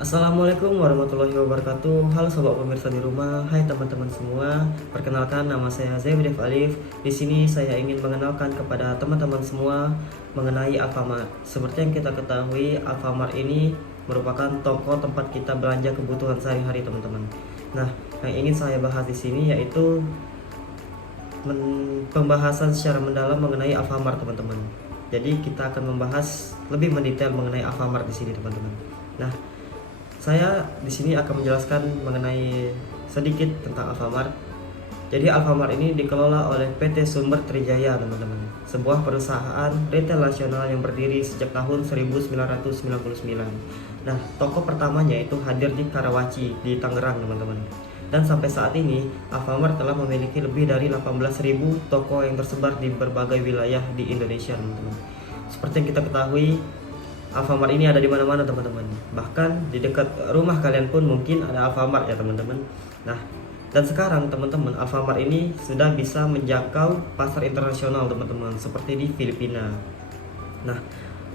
Assalamualaikum warahmatullahi wabarakatuh. Halo sobat pemirsa di rumah, hai teman-teman semua. Perkenalkan, nama saya Zebrif Alif. Di sini saya ingin mengenalkan kepada teman-teman semua mengenai Alfamart. Seperti yang kita ketahui, Alfamart ini merupakan toko tempat kita belanja kebutuhan sehari-hari, teman-teman. Nah, yang ingin saya bahas di sini yaitu pembahasan secara mendalam mengenai Alfamart, teman-teman. Jadi kita akan membahas lebih mendetail mengenai Alfamart di sini, teman-teman. Nah, saya di sini akan menjelaskan mengenai sedikit tentang Alfamart. Jadi Alfamart ini dikelola oleh PT Sumber Trijaya, teman-teman. Sebuah perusahaan retail nasional yang berdiri sejak tahun 1999. Nah, toko pertamanya itu hadir di Karawaci di Tangerang, teman-teman. Dan sampai saat ini, Alfamart telah memiliki lebih dari 18.000 toko yang tersebar di berbagai wilayah di Indonesia, teman-teman. Seperti yang kita ketahui, Alfamart ini ada di mana-mana, teman-teman. Bahkan di dekat rumah kalian pun mungkin ada Alfamart ya, teman-teman. Nah, dan sekarang teman-teman, Alfamart ini sudah bisa menjangkau pasar internasional, teman-teman, seperti di Filipina. Nah,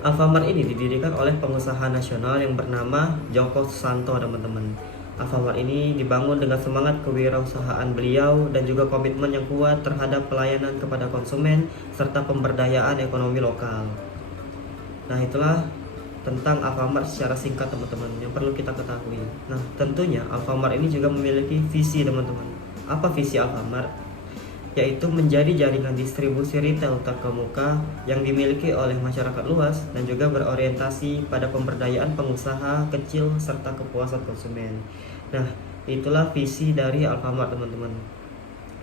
Alfamart ini didirikan oleh pengusaha nasional yang bernama Joko Susanto, teman-teman. Alfamart ini dibangun dengan semangat kewirausahaan beliau dan juga komitmen yang kuat terhadap pelayanan kepada konsumen serta pemberdayaan ekonomi lokal. Nah, itulah tentang Alfamart secara singkat, teman-teman, yang perlu kita ketahui. Nah, tentunya Alfamart ini juga memiliki visi, teman-teman. Apa visi Alfamart? Yaitu menjadi jaringan distribusi retail terkemuka yang dimiliki oleh masyarakat luas dan juga berorientasi pada pemberdayaan pengusaha kecil serta kepuasan konsumen. Nah, itulah visi dari Alfamart, teman-teman.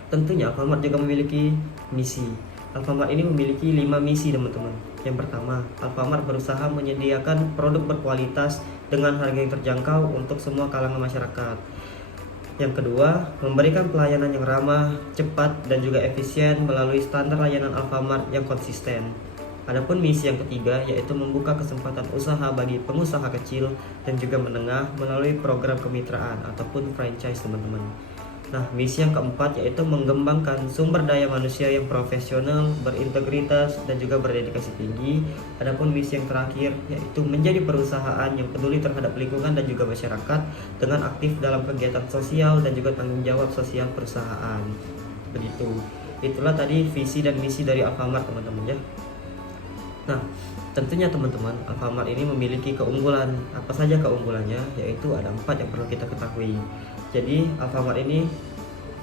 Tentunya Alfamart juga memiliki misi. Alfamart ini memiliki 5 misi, teman-teman. Yang pertama, Alfamart berusaha menyediakan produk berkualitas dengan harga yang terjangkau untuk semua kalangan masyarakat. Yang kedua, memberikan pelayanan yang ramah, cepat, dan juga efisien melalui standar layanan Alfamart yang konsisten. Adapun misi yang ketiga yaitu membuka kesempatan usaha bagi pengusaha kecil dan juga menengah melalui program kemitraan ataupun franchise, teman-teman. Nah, misi yang keempat yaitu mengembangkan sumber daya manusia yang profesional, berintegritas, dan juga berdedikasi tinggi. Adapun misi yang terakhir yaitu menjadi perusahaan yang peduli terhadap lingkungan dan juga masyarakat dengan aktif dalam kegiatan sosial dan juga tanggung jawab sosial perusahaan. Begitu. Itulah tadi visi dan misi dari Alfamart, teman-teman ya. Nah, tentunya teman-teman, Alfamart ini memiliki keunggulan. Apa saja keunggulannya? Yaitu ada 4 yang perlu kita ketahui. Jadi Alfamart ini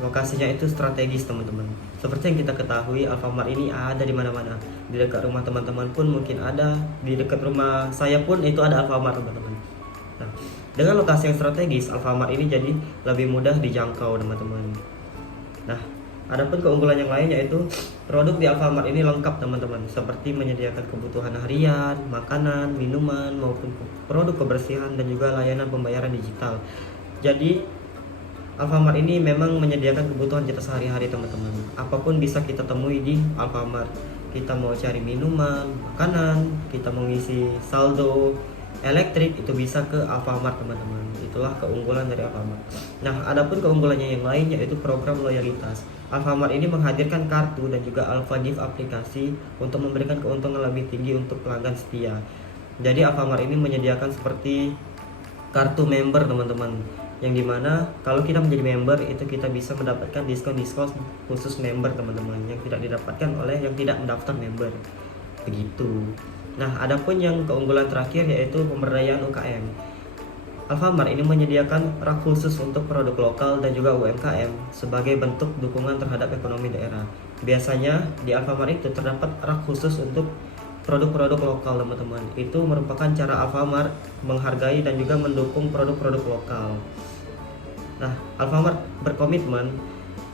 lokasinya itu strategis, teman-teman. Seperti yang kita ketahui, Alfamart ini ada di mana-mana. Di dekat rumah teman-teman pun mungkin ada, di dekat rumah saya pun itu ada Alfamart, teman-teman. Nah, dengan lokasi yang strategis, Alfamart ini jadi lebih mudah dijangkau, teman-teman. Nah, adapun keunggulan yang lain yaitu produk di Alfamart ini lengkap, teman-teman, seperti menyediakan kebutuhan harian, makanan, minuman, maupun produk kebersihan dan juga layanan pembayaran digital. Jadi Alfamart ini memang menyediakan kebutuhan kita sehari-hari, teman-teman. Apapun bisa kita temui di Alfamart. Kita mau cari minuman, makanan, kita mau ngisi saldo elektrik, itu bisa ke Alfamart, teman-teman. Itulah keunggulan dari Alfamart. Nah, adapun keunggulannya yang lain yaitu program loyalitas. Alfamart ini menghadirkan kartu dan juga Alfagif aplikasi untuk memberikan keuntungan lebih tinggi untuk pelanggan setia. Jadi Alfamart ini menyediakan seperti kartu member, teman-teman, yang dimana kalau kita menjadi member itu kita bisa mendapatkan diskon-diskon khusus member, teman-teman, yang tidak didapatkan oleh yang tidak mendaftar member. Begitu. Nah, adapun yang keunggulan terakhir yaitu pemberdayaan UKM. Alfamart ini menyediakan rak khusus untuk produk lokal dan juga UMKM sebagai bentuk dukungan terhadap ekonomi daerah. Biasanya di Alfamart itu terdapat rak khusus untuk produk-produk lokal, teman-teman. Itu merupakan cara Alfamart menghargai dan juga mendukung produk-produk lokal. Nah, Alfamart berkomitmen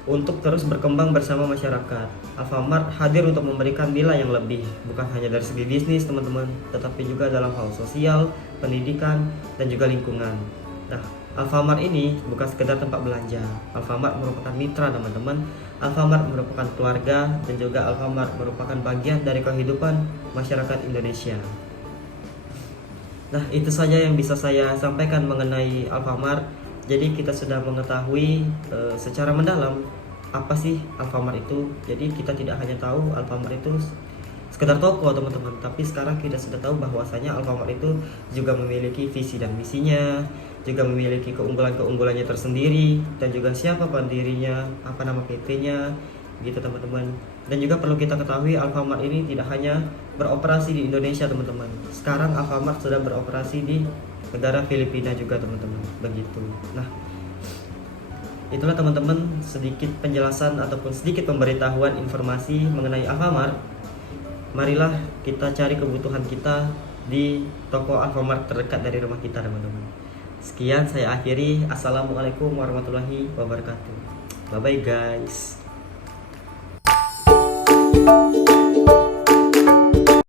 untuk terus berkembang bersama masyarakat. Alfamart hadir untuk memberikan nilai yang lebih, bukan hanya dari segi bisnis, teman-teman, tetapi juga dalam hal sosial, pendidikan, dan juga lingkungan. Nah, Alfamart ini bukan sekedar tempat belanja. Alfamart merupakan mitra, teman-teman. Alfamart merupakan keluarga dan juga Alfamart merupakan bagian dari kehidupan masyarakat Indonesia. Nah, itu saja yang bisa saya sampaikan mengenai Alfamart. Jadi kita sudah mengetahui secara mendalam apa sih Alfamart itu. Jadi kita tidak hanya tahu Alfamart itu sekedar toko teman-teman, tapi sekarang kita sudah tahu bahwasanya Alfamart itu juga memiliki visi dan misinya, juga memiliki keunggulan-keunggulannya tersendiri, dan juga siapa pendirinya, apa nama PT-nya gitu teman-teman. Dan juga perlu kita ketahui Alfamart ini tidak hanya beroperasi di Indonesia teman-teman, sekarang Alfamart sudah beroperasi di negara Filipina juga teman-teman, begitu. Nah, itulah teman-teman sedikit penjelasan ataupun sedikit pemberitahuan informasi mengenai Alfamart. Marilah kita cari kebutuhan kita di toko Alfamart terdekat dari rumah kita teman-teman. Sekian saya akhiri. Assalamualaikum warahmatullahi wabarakatuh. Bye bye guys.